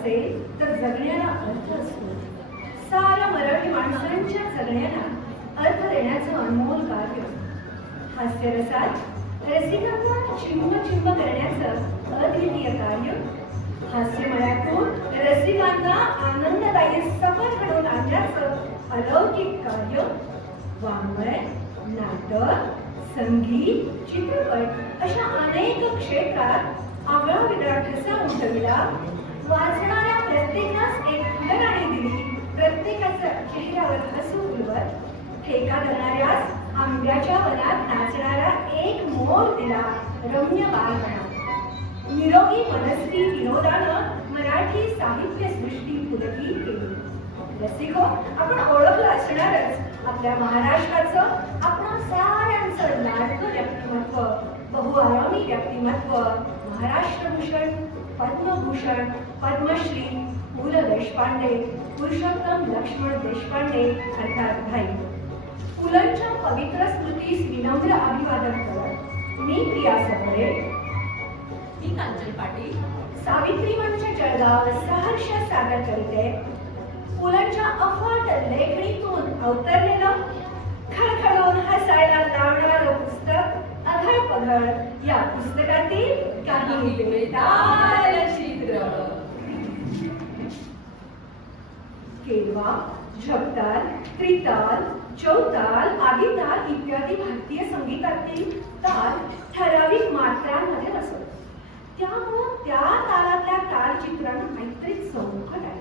असेल तर जगण्याला अर्थ असतो. साऱ्या मराठी माणसांच्या जगण्याला अर्थ देण्याचं अनमोल कार्य. हास्यरसात रसिकांना चिंब चिंब करण्याचं अद्वितीय कार्य. हास्यमयातून रसिकांना आनंददायी सफर घडवून आणण्याचं अलौकिक कार्य. वाङ्मय नाटक संगीत चित्रपट अशा अनेक क्षेत्रात आगळा वेगळा ठसा उमटविला वाचणाऱ्या प्रत्येकास एक फुलराणी दिली. प्रत्येकाच्या चेहऱ्यावर हसू उलवत ठेका करणाऱ्यास आंब्याच्या वनात नाचणारा एक मोर दिला. रम्य बालपणा निरोगी मनस्वी विनोदानं मराठी साहित्य सृष्टी पुलकित केली. रसिको आपण ओळखलं असणारच. आपल्या महाराष्ट्राचं आपण साऱ्यांचं लाडकं व्यक्तिमत्व बहुआयामी व्यक्तिमत्व महाराष्ट्र भूषण पद्मभूषण पद्मश्री पु ल देशपांडे पुरुषोत्तम लक्ष्मण देशपांडे अर्थात भाई. पुलंच्या पवित्र स्मृतीस विनम्र अभिवादन करत मी प्रिया सबरे मी कांचन पाटील. सावित्री मंच जळगाव सहर्ष सादर करते पुलंच्या अफाट लेखणीतून अवतरलेलं खळखळून हसायला लावणारं पुस्तक आधार पघळ या पुस्तकातील काही बेताल चित्र. केरवा झपताल त्रिताल चौताल आदिताल इत्यादी भारतीय संगीतातील ताल ठराविक मात्रांमध्ये असत त्यामुळं त्या तालातल्या ताल चित्रांना काहीतरी चौकट आहे.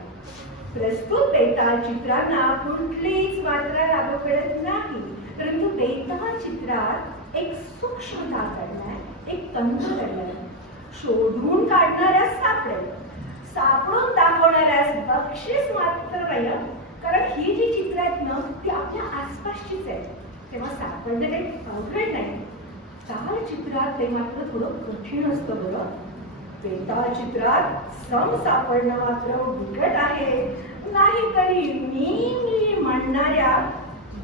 प्रस्तुत बेताल चित्रांना कुठलीच मात्रा लागू पडत नाही. परंतु बेतहा चित्रात एक सूक्ष्मता आहे एक तंत्र आहे शोधून काढणाऱ्यास सापडेल. सापडून दाखवणाऱ्यास बक्षीस मात्र नाही कारण ही जी चित्र आहेत ना ती आपल्या आसपासचीच आहेत. तेव्हा सापडणं काही अवघड नाही. चार चित्रात ते मात्र थोडं कठीण असतं बरं. बेता चित्रात सम सापडणं मात्र बिकट आहे. नाहीतरी मी मी म्हणणाऱ्या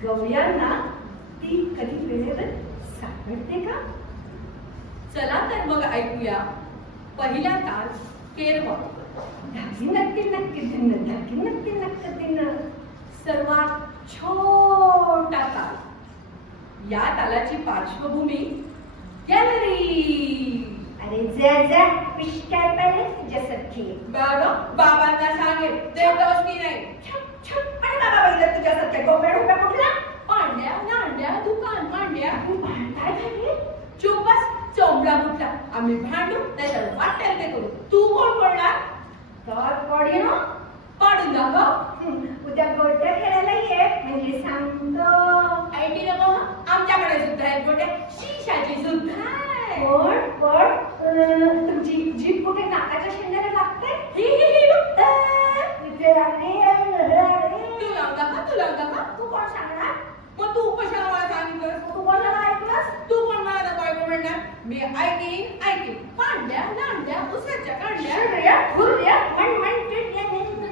गवयांना ती कधी वेळेवर सापडते का? चला तर मग ऐकूया. पहिला ताल केरवा धागी नक्की नक्की धिन्न धागी नक्की नक्की धिन्न सर्वात छोटा ताल या तालाची पार्श्वभूमी गॅलरी. अरे जा जा. पिशकाय पाहिले तुझ्यासारखी? बाबा बाबांना सांगेल देवदास की नाही. छप छप. आणि बाबा तुझ्यासारख्या गोप्या डोप्या कुठला पांड्या नांड्या दुकान मांड्या तू भांडताय झाली चोपास चोंबडा कुठला आम्ही भांडू त्याच्यावर वाटेल ते करू तू कोण पडणार तर पडी ना पाडून दाखव उद्या गोट्या खेळायला ये म्हणजे सांगतो ऐटी नको हं? आमच्याकडे सुद्धा आहे गोट्या शिशाची सुद्धा आहे. पण पण अं, तुमची जीभ कुठे नाकाच्या शेंड्याला लागते हि, हि, हि, हि. अं, इथे राणी आहे, नजर आहे. तू लावून दाखव तू लावून दाखव तू कोण सांगणार मग तू कशाला मला सांगितलं तू कोणाला ऐकलंस? तू पण मला नको ऐकू म्हणणार मी ऐकीन ऐकीन पांड्या नांड्या उसाच्या मन टिटल्या,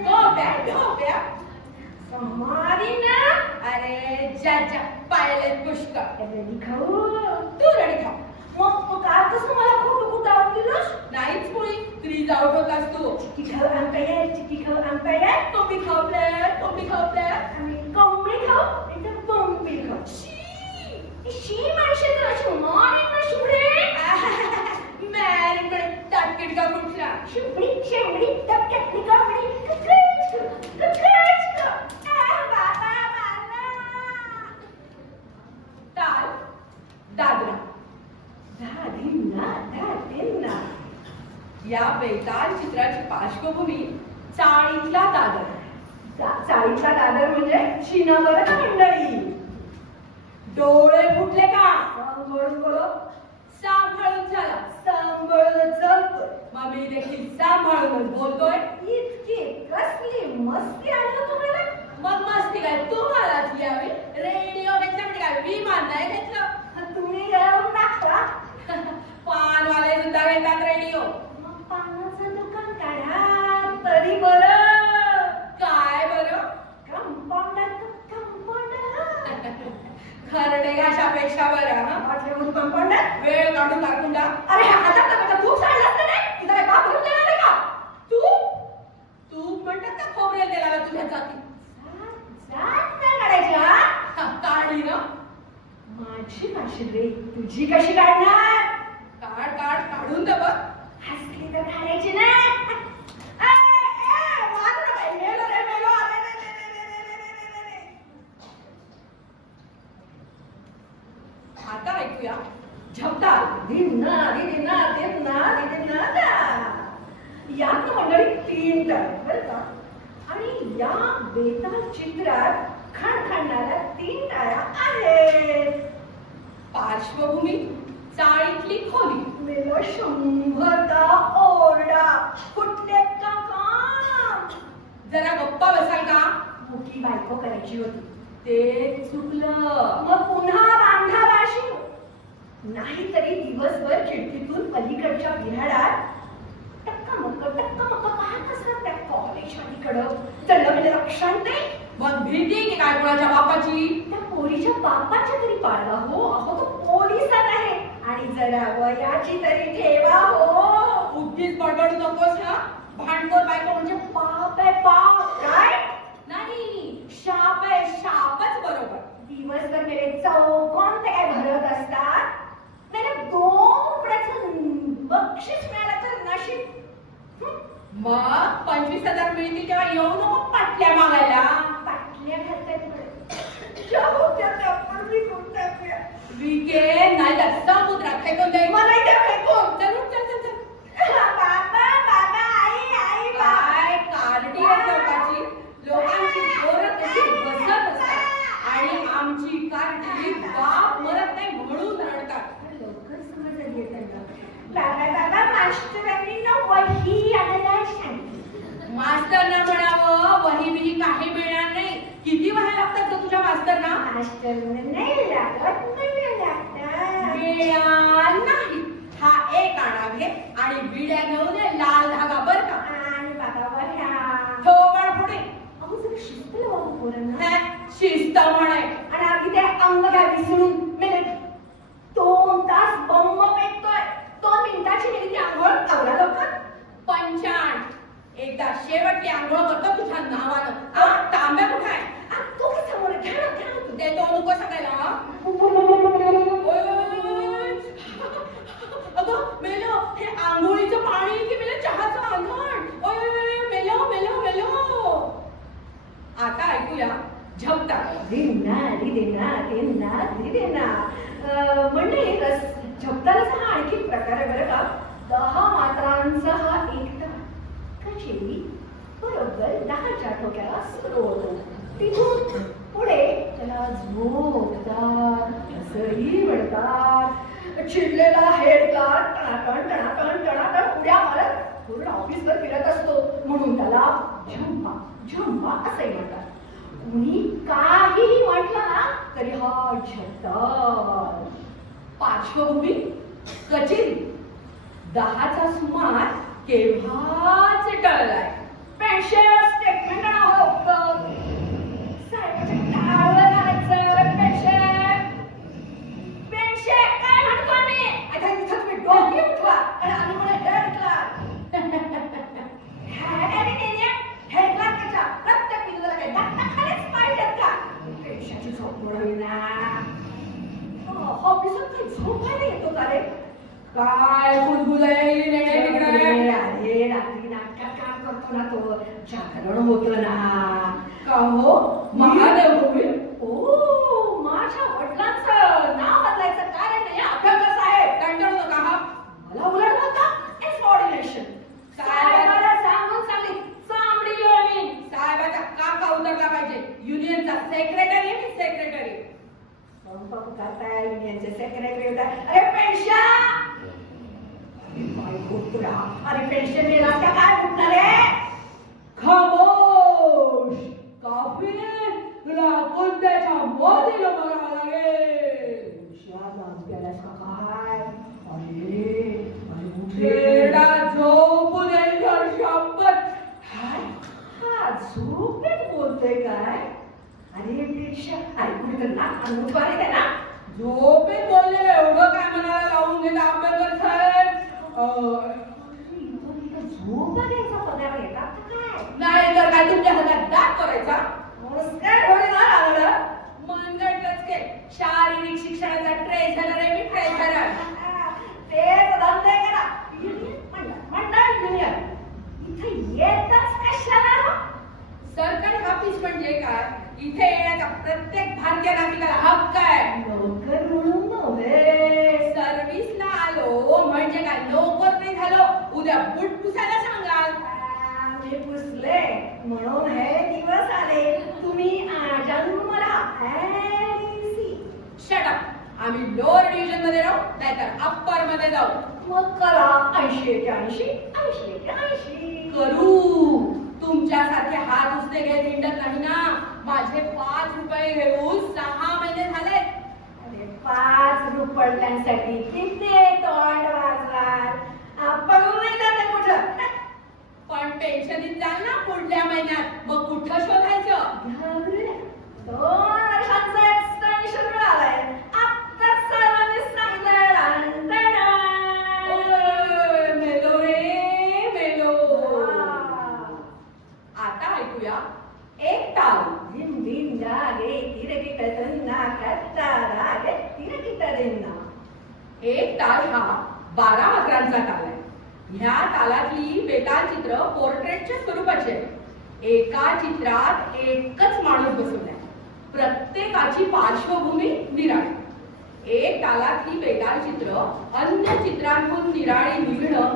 गोप्या ढोप्या समारी ना अरे पायले पुष्कळ. अरे लिखाऊ तू रडी खाऊ मग मग कसं मला खोटं खोटं आवडलीस नाहीच मुळी त्रीज आउट होतास तू. चिकी खाऊ आंब्या चिकी खाऊ आंब्या कोंबी खाऊ प्लेअर कोंबी खाऊ कोंबडी खाऊ. या बेताल चित्राची पार्श्वभूमी चाळीतला दादर चाळीतला चाळीचा दादर म्हणजे शिनावर मंडळी. डोळे फुटले का? सांभाळून बोलो. सांभाळून झाला. सांभाळून चालतोय मग मी देखील सांभाळूनच बोलतोय. इतकी कसली मस्ती आली तुम्हाला? मग मस्ती काय? तुम्हालाच यावी. रेडिओ घेतला म्हणजे काय? विमान नाही घेतलं. तुम्ही येऊन दाखवा. पानवाले सुद्धा घेतात रेडिओ. खरं खरडे घाशापेक्षा बरं हं? वाटले वेळ काढून दाखवून द्या अरे आता हजार टक्काचा तूप सांडला नाही. तिचा भरून देणार आहे का? तू तू म्हणतात ना खोबरे दिला तुझ्या जाती जात नाही काढली ना. माझी काढशील रे तुझी कशी काढणार? काढ काढ काढून दे बघ. हसली तर घालायची ना. आता ऐकूया. झपटा धिन्ना दिना धिन्ना धिन्ना यात मंडळी तीन तर बरं का? आणि या बेताल चित्रात खण खणणाऱ्या तीन टाळ्या आहेत. पार्श्वभूमी चाळीतली खोली मेलो शंभरदा ओरडा. फुटले का जरा गप्पा बसाल का? मोठी बायको करायची होती. ते चुकलं. मग पुन्हा बांधा वाशी नाहीतरी दिवसभर खिडकीतून पलीकडच्या बिहाडात टक्कमक्क टक्कमक्क पाहत असणार त्या कॉलेज अलीकडं. चढलं म्हणजे लक्षात नाही? मग भीती की काय कोणाच्या बापाची? त्या पोरीच्या बापाच्या तरी पाडवा हो. अहो तो पोलिसात आहे. आणि जरा वयाची तरी ठेवा हो. उगीच बडबडू नकोस ना भांडखोर बायको म्हणजे पाप आहे पाप. काय नाही शाप आहे शापच बरोबर दिवसभर मेरे चौकोन ते काय भरत असतात मला दोन रुपयाचं बक्षीस मिळालं तर नशीब हं, मग पंचवीस हजार मिळतील तेव्हा येऊ नको पाटल्या मागायला बाटल्या घालतायत बरं. ज्या होत्या त्या पण विकून टाकल्या. विके नाही तर समुद्रात फेकून जाईल मला इथे फेकून. चल उठ, चल चल चल बाबा बाबा आई आई बाबा काय कार्डी आहे लोकांची लोकांची पोरं तशी बसत असतात आणि आमची कार्डी बाप मरत नाही म्हणून रडतात लवकर समज आली त्यांना बाबा बाबा मास्टरांनी ना वही आणायला सांगितली मास्तरना म्हणावं वही बिही काही मिळणार नाही किती वह्या लागतात ग तुझ्या मास्तरना मास्टरने नाही लागत मला लागतात बिड्या नाही हा एक आणा घे आणि बिड्या घेऊन लाल धागा बर का? आणि बाबा वह्या. थोबड पुढे. अहो जरा शिस्त लावा हो पोरांना हे, शिस्त म्हणे. आणि आधी ते अंग घ्या विसरून मेले. दोन तास बंब पेटतोय. दोन मिनिटाची मेली ती आंघोळ आवरा लवकर. पंचाण. एकदा शेवटची आंघोळ करतो तुझ्या नावानं. आ, तांब्या कुठे आहे? आ, तो काय समोर? घ्या ना, घ्या ना. देतो नको सगळ्याला हा? ओय, ओय, ओय. अगं मेलो हे आंघोळीचं पाणी की मेलं चहाचं आंघोळ ओय, ओय, ओय, मेलो मेलो मेलो आता ऐकूया झपटा दिना री दिना दिना म्हणजे रस झपतानाचा हा आणखी एक प्रकार आहे बरं का. दहा मात्रांचा हा एकता कचेरी बरोबर दहाच्या ठोक्याला सुरू होतो तिथून पुढे त्याला झोपतात. असंही म्हणतात. चिडलेला हेड क्लार्क टणाकण टणाकण टणाटण उड्या मारत पूर्ण ऑफिसवर फिरत असतो. म्हणून त्याला झुंबा झुंबा असंही म्हणतात. कुणी काहीही म्हटलं ना तरी हा झट पार्श्वभूमी कचेरी. दहाचा सुमार केव्हाच टळलाय. पेन्शन स्टेटमेंट हवं साहेबाच्या टाळावर घालायचं पेन्शन पेन्शन काय म्हणतो आम्ही आता इथंच मी डोकी उठवा आणि आम्ही म्हणे हेड क्लार्क हेड आणि त्याने हेड क्लार्कच्या प्रत्येक बिंदूला काही धक्का खालीच पाहिजेत का पेन्शनची झोप होईना ऑफिसात काही झोपायला येतो का रे? काय तिकडे अरे रात्री नाटकात काम करतो ना तो. जागरण होत ना. का हो? महादेव भूमी ओ माझ्या वडिलांचं नाव बदलायचं कारण नाही अभ्यंकर साहेब कंटाळू नका हा मला उलट बोलता इन्फॉर्मेशन साहेबाला सांगून चांगली चांबडी लिहिली साहेबाचा काका उतरला पाहिजे युनियनचा सेक्रेटरी आहे की सेक्रेटरी पंप पुकारताय युनियनचे सेक्रेटरी होता. अरे पेन्शन काय कुत्रा अरे पेन्शन मिळाला का? काय उठणार रे? खामोश. काफी तुला कोणत्याच्या मोदीला बघावं लागेल? खेळा झोपू दे तर शपथ बोलतोय काय? अरे पेक्षा अरे कुठे तर नाक आहे ना? झोपेत बोलले एवढं काय मनाला लावून घेत? आंबेडकर साहेब अं, झोप घ्यायचा पगार घेतात का काय नाही तर काय तुमच्या हातात दात करायचा नमस्कार घोडेदार आला मनगटच के शारीरिक शिक्षणाचा ट्रेझरर आहे मी ट्रेझरर ते धंदे करा युनियन मंडळ मंडळ युनियन इथे येतच कशाला हो? सरकारी ऑफिस म्हणजे काय इथे येण्याचा प्रत्येक भारतीय नागरिकाला हक्क आहे नोकर म्हणून नव्हे सर्व्हिसला आलो म्हणजे म्हणून हे दिवस आले तुम्ही आ, जन्मला ABC. शटअप आम्ही लोअर डिव्हिजनमध्ये राहू नाहीतर अप्परमध्ये जाऊ मग करा ऐंशी एके ऐंशी ऐंशी एके ऐंशी करू तुमच्यासारखे हात उचले घेत हिंडत नाही ना माझे पाच रुपये घेऊन सहा महिने झाले अरे पाच रुपयांसाठी किती तोंड वाजवाल आपण नाही जाते कुठं पण पेन्शनीत जाल ना पुढल्या महिन्यात मग कुठं शोधायचं घाबरू नका. दोन वर्षांचं extension मिळालंय. आत्ताच सर्वांनी सांगितलंय. ओय, मेलो रे मेलो वा. आता ऐकूया एक ताल दिन दिन जागे तिरकिट तन्ना कट्टा रागे तिरकिट दिन्ना. एक ताल हा बारा मात्रांचा ताल आहे ह्या तालातली बेताल चित्र पोर्ट्रेटच्या स्वरूपाची आहे एका चित्रात एकच माणूस बसवलाय प्रत्येकाची पार्श्वभूमी निराळी एक तालातली बेताल चित्र अन्य चित्रांहून निराळी निघणं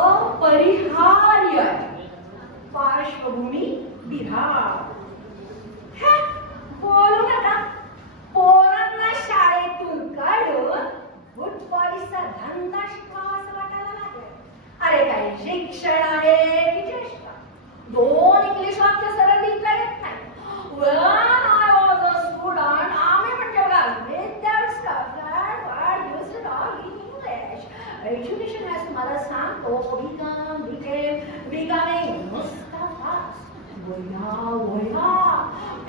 अपरिहार्य आहे पार्श्वभूमी बिहार बोलू नका. पोरांना शाळेतून काढून फुटबॉलीचा धंदा शिकवावा असं वाटायला लागलं अरे काही शिक्षण आहे की चेष्टा दोन इंग्लिश वाक्य सरळ लिहिता येत नाही. When I was a student, आम्ही म्हणजे बघा with that stuff that were used to talk वया वया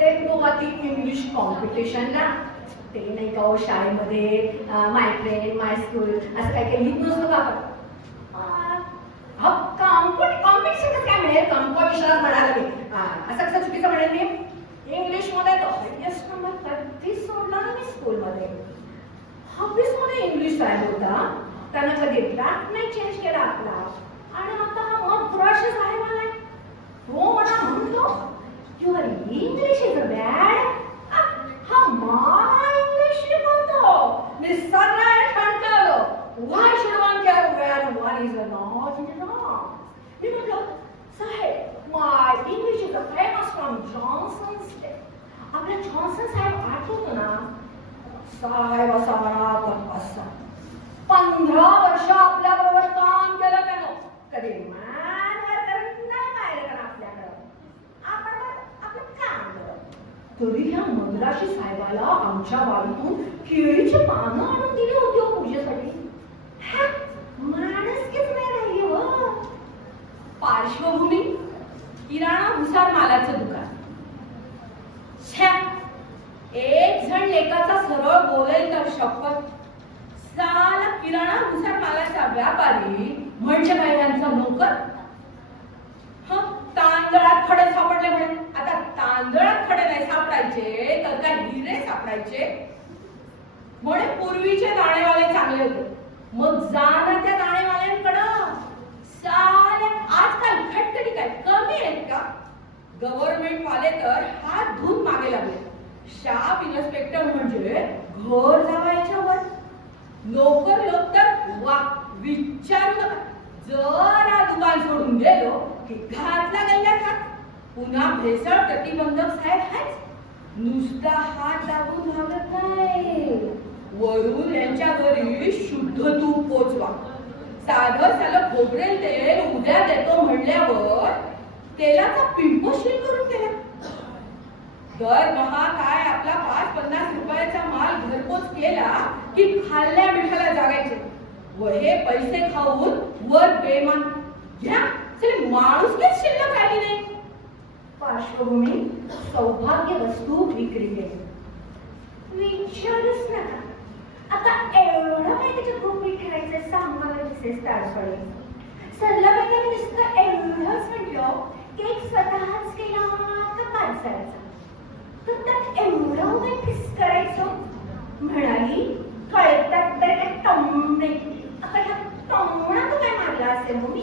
एक दोघाती इंग्लिश कॉम्पिटिशनला ते नाही का हो शाळेमध्ये माय फ्रेंड माय स्कूल असं काही काही लिहित नसतो का आपण? कॉम्पिटिशन काय म्हणेल कॉम्पिटिशन म्हणाला मी असं कसं चुकीचं म्हणेल मी इंग्लिशमध्ये तो यस नंबर कधीच सोडला ना मी स्कूल मध्ये मध्ये इंग्लिश साहेब होता. त्यानं कधी ट्रॅक नाही चेंज केला आपला. आणि आता हा मग ब्रश साहेब आलाय तो मला म्हणतो युअर इंग्लिश इज बॅड हा मला इंग्लिश शिकवतो मी सगळ्या ठणकावलो why should one care where one is not in me म्हटलं साहेब my English is famous from Johnson state आपल्या जॉन्सन साहेब आठवतो ना साहेब असा म्हणा असा पंधरा वर्ष आपल्या बरोबर काम केलं त्यानं कधी मान तरी ह्या मद्राशी साहेबाला आमच्या वाडीतून केळीची पानं आणून दिली होती हो पूजेसाठी. हा, नाही राहिली हो? पार्श्वभूमी किराणा भुसार मालाचं दुकान. एक जण लेकाचा सरळ बोलेल तर शपथ. साला किराणा भुसार मालाचा व्यापारी म्हणजे काय यांचा नोकर. हा तांदळात खडे सापडले म्हणे आता तांदळात खडे नाही सापडायचे तर काय हिरे सापडायचे. म्हणे पूर्वीचे दाणेवाले चांगले होते. मग जाणं त्या दाणेवाल्यांकडं साऱ्या आजकाल खटखटी काय कमी आहेत का? गव्हर्नमेंट वाले तर हात धुवून मागे लागले. शाप इन्स्पेक्टर म्हणजे घर जावायच्या वर. नोकर लोक तर वा विचारू नका. जरा दुकान सोडून गेलो की घातला गल्ल्यात हात. पुन्हा भेसळ प्रतिबंधक साहेब आहेच नुसता हात लागून हवत नाही. वरून यांच्या घरी शुद्ध तूप पोचवा. साधं सालं खोबरेल तेल उद्या देतो म्हणल्यावर तेलाचा पिंपोशील करून केला दरमहा काय आपला पाच पन्नास रुपयाचा माल घरपोच केला की खाल्ल्या मिठाला जागायचे. व हे पैसे खाऊन वर बेमान. घ्या माणूस माणूस शिल्लक राहिली नाही. पार्श्वभूमी सौभाग्य वस्तू विक्री केली विचारूच नका. आता एवढं काय त्याच्यात गुपित ठेवायचं सांगायला दिसेल स्टार्सकडे सल्लागाराने नुसतं एवढंच म्हटलं हो, केक स्वतःच केला का पार्सलचा तर त्यात एवढं उभे फिस करायचं हो? म्हणाली कळतात तर काय टमणे आता ह्या टमणा तू काय मारला असेल हो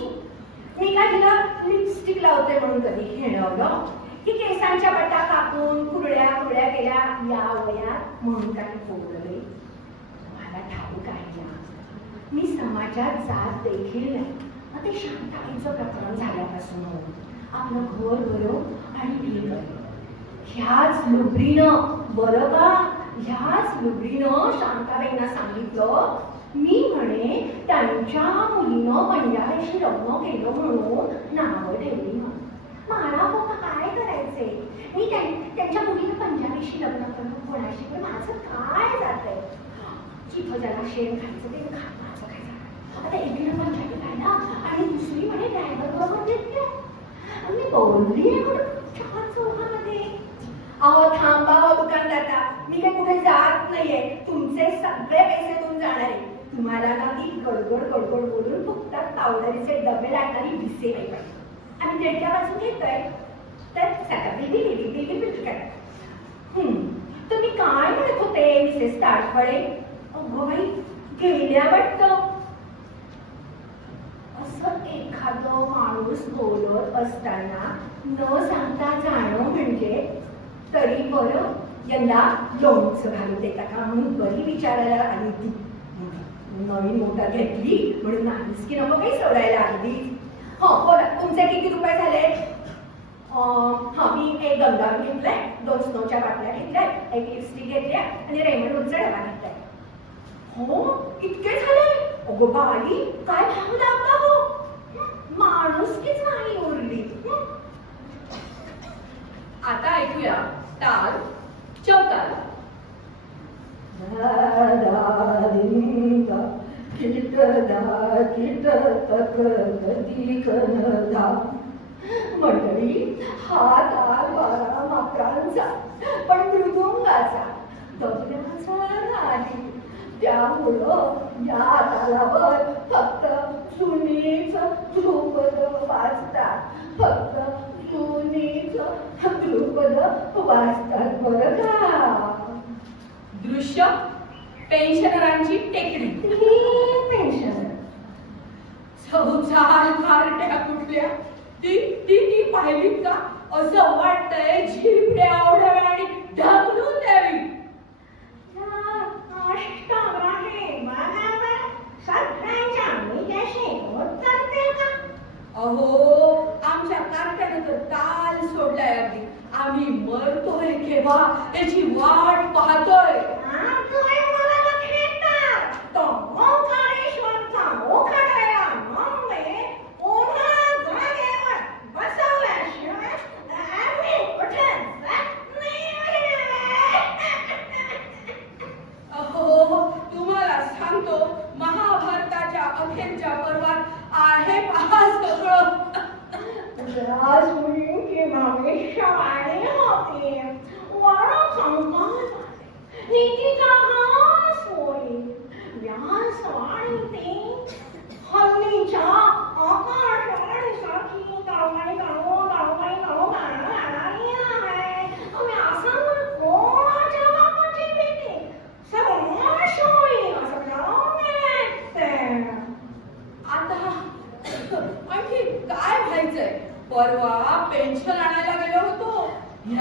मी मी काय तिला लिपस्टिक लावते म्हणून कधी खेळवलं? की केसांच्या बटा कापून कुरड्या कुरड्या केल्या या वयात म्हणून काही बोलले? मला ठाऊक आहे ना? मी समाजात जात देखील नाही. मग ते शांताईचं प्रकरण झाल्यापासून आपलं घर बरं आणि ती बरं. ह्याच लुबरीनं बरं का? ह्याच लुबरीनं शांताबाईंना सांगितलं मी म्हणे त्यांच्या मुलीनं मंडळाशी लग्न केलं म्हणून नावं ठेवली म्हणून मला बाबा काय करायचंय? मी त्यांच्या मुलीनं पंजाबीशी लग्न करणं कोणाशी पण माझं काय जातंय? तिथं ज्याला शेण खायचं ते खा माझं काय जातं आता एकीनं पंजाबी खायला आणि दुसरी म्हणे ड्रायव्हर बरोबर देते. मी बोलली आहे कुठं अहो थांबा हो मी काय कुठे जात नाहीये. तुमचे सगळे पैसे देऊन जाणार आहे. तुम्हाला ना ती गडगड गडगड बोलून फक्त पावडरीचे डबे लागणारी भिसे नाही पाहिजे. आम्ही घेतोय. तर सगळं बिल काय तुम्ही काय म्हणत होते मिसेस ताडफळे? अगं बाई गेल्या वाटतं. असं एखादं माणूस बोलत असताना न सांगता जाणं म्हणजे तरी बरं. यंदा लोणचं घालून देता का? म्हणून बरी विचारायला आली ती नवीन मोटर घेतली म्हणून नाहीच की नको काही सोडायला आली. हो बोला तुमचे किती रुपये झाले? हा मी एक गंगावर घेतलाय दोन स्नोच्या बाटल्या घेतल्या एक लिपस्टिक घेतल्या आणि रेमंड उंच डबा घेतलाय. हो इतके झाले? अगो बाई काय भाव लागता हो. माणुसकीच नाही उरली. आता ऐकूया ताल चौताला. मंडळी हा ताल बारा मात्रांचा पण मृदुंगाचा नाही. त्यामुळं या तालावर फक्त सुनीच ध्रुपद वाजतात फक्त सुनीच ध्रुपद वाजतात बरं का? दृश्य पेन्शनरांची टेकडी. पेन्शन. चौचाल खारट्या कुठल्या? ती ती ती पाहिली का? असं वाटतंय झिपड्या एवढ्या वेळाने ढकलून द्यावी. अहो आमच्या कारट्यानं तर काल सोडलाय अगदी आम्ही मरतोय केव्हा? याची वाट पाहतोय.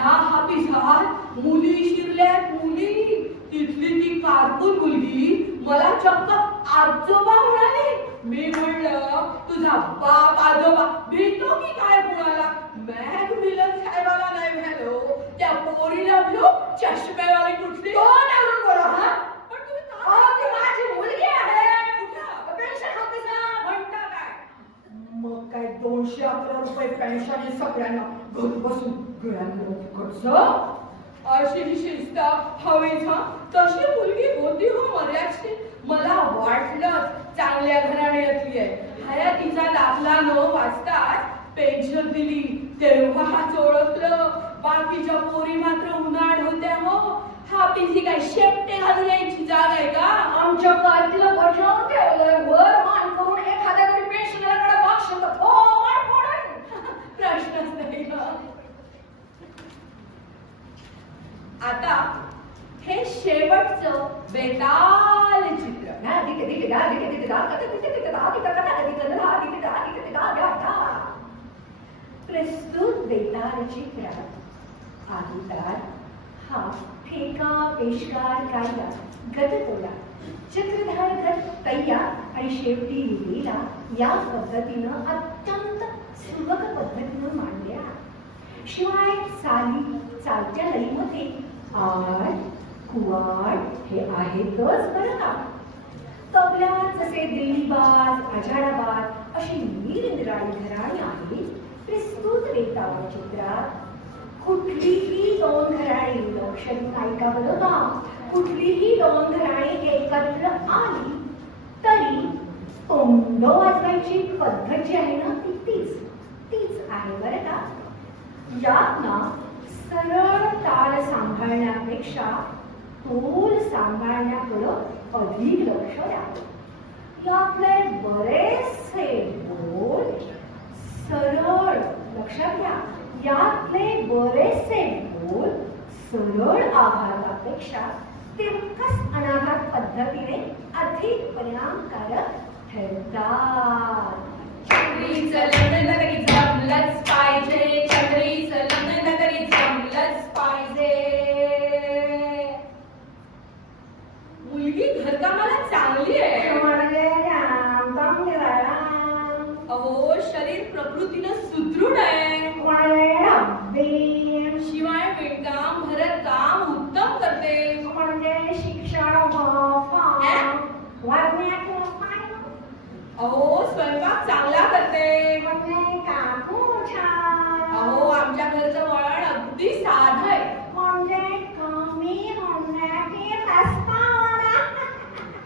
ह्या हापिसात मुली शिरल्यात मुली तिथली ती कारकून मुलगी मला चक्क आजोबा म्हणाली. मी म्हणलं तुझा बाप आजोबा भेटतो की काय कुणाला? मॅग मिलन साहेबाला नाही व्हालो त्या पोरीला भेटलो चष्मेवाली कुठली? कोण आवरून बोला हा? पण तुम्ही ती माझी मुलगी आहे. म्हणता काय? मग काय दोनशे अकरा रुपये पेन्शन सगळ्यांना. घरी बसून गळ्यांना कर्ज अशी शिस्त हवीच हा तशी मुलगी होती हो मर्यादची मला वाटलं चांगल्या घराण्यातली आहे हया तिचा दाखला न वाचताच पेन्शन दिली तेव्हा हाच ओळखलं बाकीच्या पोरी मात्र उन्हाळ होत्या हो हा पिसी काय शेपटे घालून यायची जाग आहे का आमच्या पार्टीला बजावून ठेवलंय वर मान करून एखाद्याकडे पेन्शनरकडे बक्षीस थोबाड फोडून. प्रश्नच नाही ग. आता हे शेवटचं बेताल चित्र ना, दिके, दिके, दा, दिके, दिके, दा, कथा, दिके, दिके, दा, दिके, कथा, दिके, दा, दिके, दा, दिके, दा, दा, दा. प्रस्तुत बेताल चित्रात आदितार हा ठेका पेशकार कायदा गततोला चित्रधार गट तय्यार आणि शेवटी लीला या पद्धतीनं अत्यंत सुलभ पद्धतीनं मांडल्या शिवाय चाली चालत्या लईमध्ये आठ कुवाट हे आहेतच बरं का? तबल्या जसे दिल्लीबाज आजाराबाद अशी निरनिराळी घराणी आहेत विस्तृत रेतावर चित्रात. कुठलीही दोन घराणी लक्ष ऐका बरं का? कुठलीही दोन घराणी एकत्र आली तरी तोंड वाजवायची पद्धत जी आहे ना ती तीच तीच आहे बरं का? यात ना सरळ ताल सांभाळण्यापेक्षा तोल सांभाळण्याकडं अधिक लक्ष द्यावं यातले बरेचसे बोल सरळ लक्षात घ्या यातले बरेचसे बोल सरळ आघातापेक्षा तितकंच अनाघात पद्धतीने अधिक परिणामकारक ठरतात चंद्रीचं लग्न तरी जमलंच पाहिजे चंद्रीचं लग्न तरी जमलंच पाहिजे मुलगी घरकामाला चांगली आहे राम, चांगले राम. अहो शरीर प्रकृतीनं सुदृढ आहे म्हणजे डब्बे. शिवाय विणकाम भरतकाम उत्तम करते म्हणजे शिक्षण हं? वागण्याचं पाय. अहो स्वयंपाक चांगला करते म्हणजे काकू छान. अहो आमच्या घरचं वळण अगदी साध आहे म्हणजे कमी होण्याची रस्ता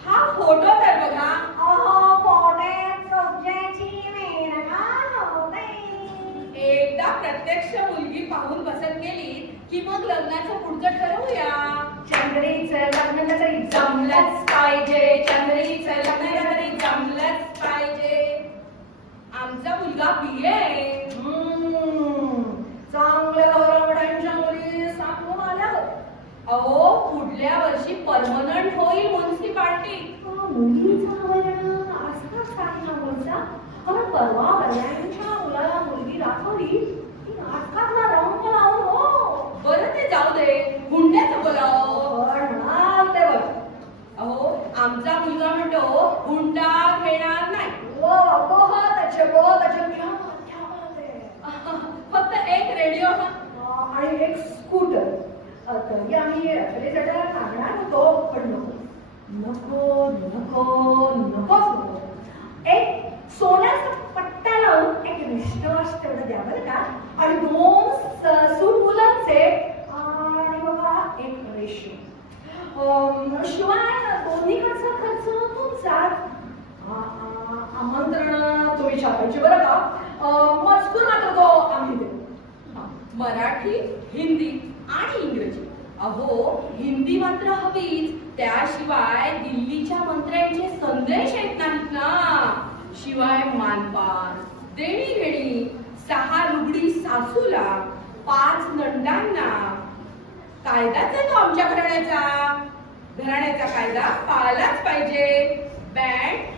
हा फोटो तर बघा अहो पोटे तुझ्याची मेनका होते एकदा प्रत्यक्ष मुलगी पाहून पसंत केली की मग लग्नाचं पुढचं ठरवूया चंद्रीचं लग्न तरी जमलंच पाहिजे चंद्रीचं लग्न तरी जमलंच पाहिजे आमचा मुलगा बी चांगल्या गौरवड्यांच्या मुली सांगून आल्या. अहो पुढल्या वर्षी परमनंट होईल म्हणून अहो, मुलीचा वर्ण असाच काही ना मुलचा पण परवा वडिलांच्या मुलाला मुलगी दाखवली ती नाटकातला रंग लावून हो बरं ते जाऊ दे हुंड्याचं बोलाव पण म्हणाल ते बघ अहो आमचा मुलगा म्हणतो हुंडा घेणार नाही वो बहुत अच्छे बहुत अच्छे क्या बात क्या बात है फक्त एक रेडिओ हा अं, आणि एक स्कूटर अं, आम्ही रेफ्रिजरेटर सांगणार होतो पण नको. नको नको नको एक सोन्याचा पट्टा लावून एक रिस्टॉर्स तेवढं द्या बरं का. आणि दोन स- सूट मुलांचे आणि बघा एक रेशो. शिवाय दोन्हीकडचा खर्च तुमचाच आमंत्रण तुम्ही छापायची बरं का. मजकूर मात्र तो आम्ही देऊ. मराठी हिंदी आणि इंग्रजी अहो हिंदी मात्र हवीच त्याशिवाय दिल्लीच्या मंत्र्यांचे संदेश येत नाहीत ना. शिवाय मानपान देणी घेणी सहा रुगडी सासूला पाच नंदांना. कायदाच आहे तो आमच्या घराण्याचा. घराण्याचा कायदा पाळलाच पाहिजे. बँड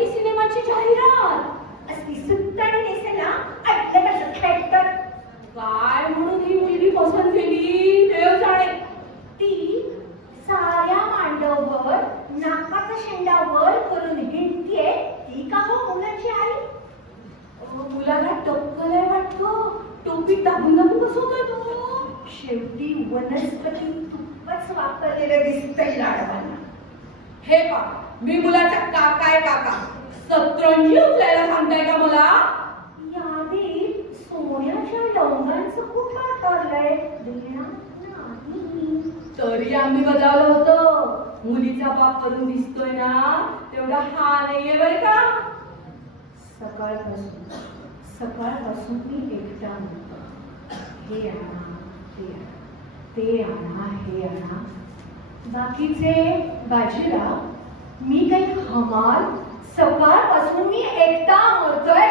हिंदी सिनेमाची जाहिरात. असली सुंदर नेसायला ऐकलं कसं खेळतात. काय म्हणून ही मुलगी पसंत केली? देव जाणे. ती साऱ्या मांडवर नाकाचा शेंडावर करून हिंडते ती का हो मुलाची आई? मुलाला टक्कल आहे वाटतं. टोपी टाकून दाबून बसवतोय तो. शेवटी वनस्पती खूपच वापरलेलं दिसतंय लाडवांना हे पहा मी मुलाचा काका आहे काका. सतरंजी उचलायला सांगताय का मला? यादीत सोन्याच्या लवंगांचं कुठं नाही. तरी आम्ही बजावलं होतं. मुलीचा बाप करून दिसतोय ना तेवढा हा नाहीये बरं का? सकाळपासून सकाळपासून मी एकटा म्हणतो हे आणा ते आणा ते आणा हे आणा. बाकीचे बाजीराव मी काही हमाल सकाळपासून मी एकटा मरतोय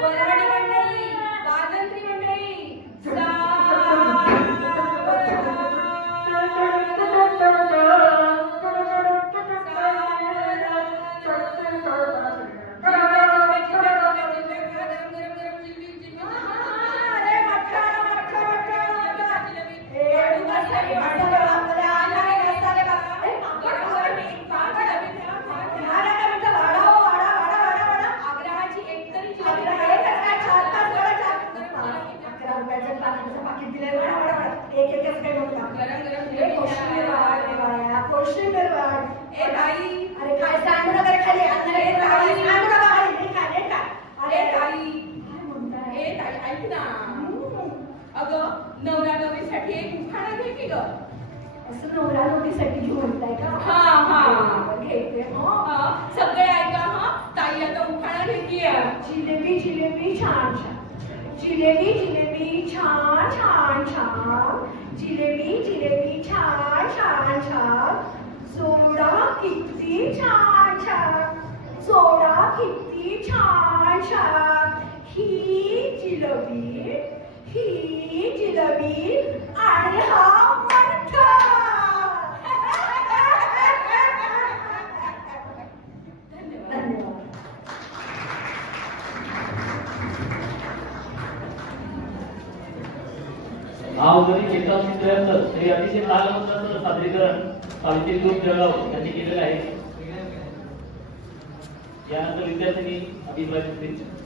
Wala जिलेबी जिलेबी छान छान छान. जिलेबी जिलेबी छान छान छान. सोडा किती छान छान. सोडा किती छान छान. ही जिलेबी ही जिलेबी आणि हा मठ्ठा हा जरी एकावन्न त्र्याहत्तर तरी अतिशय तालमंत्राचं सादरीकरण सावित्री ग्रुप जळगाव यांनी केलेलं आहे. यानंतर विद्यार्थ्यांनी अभिप्राय व्यक्त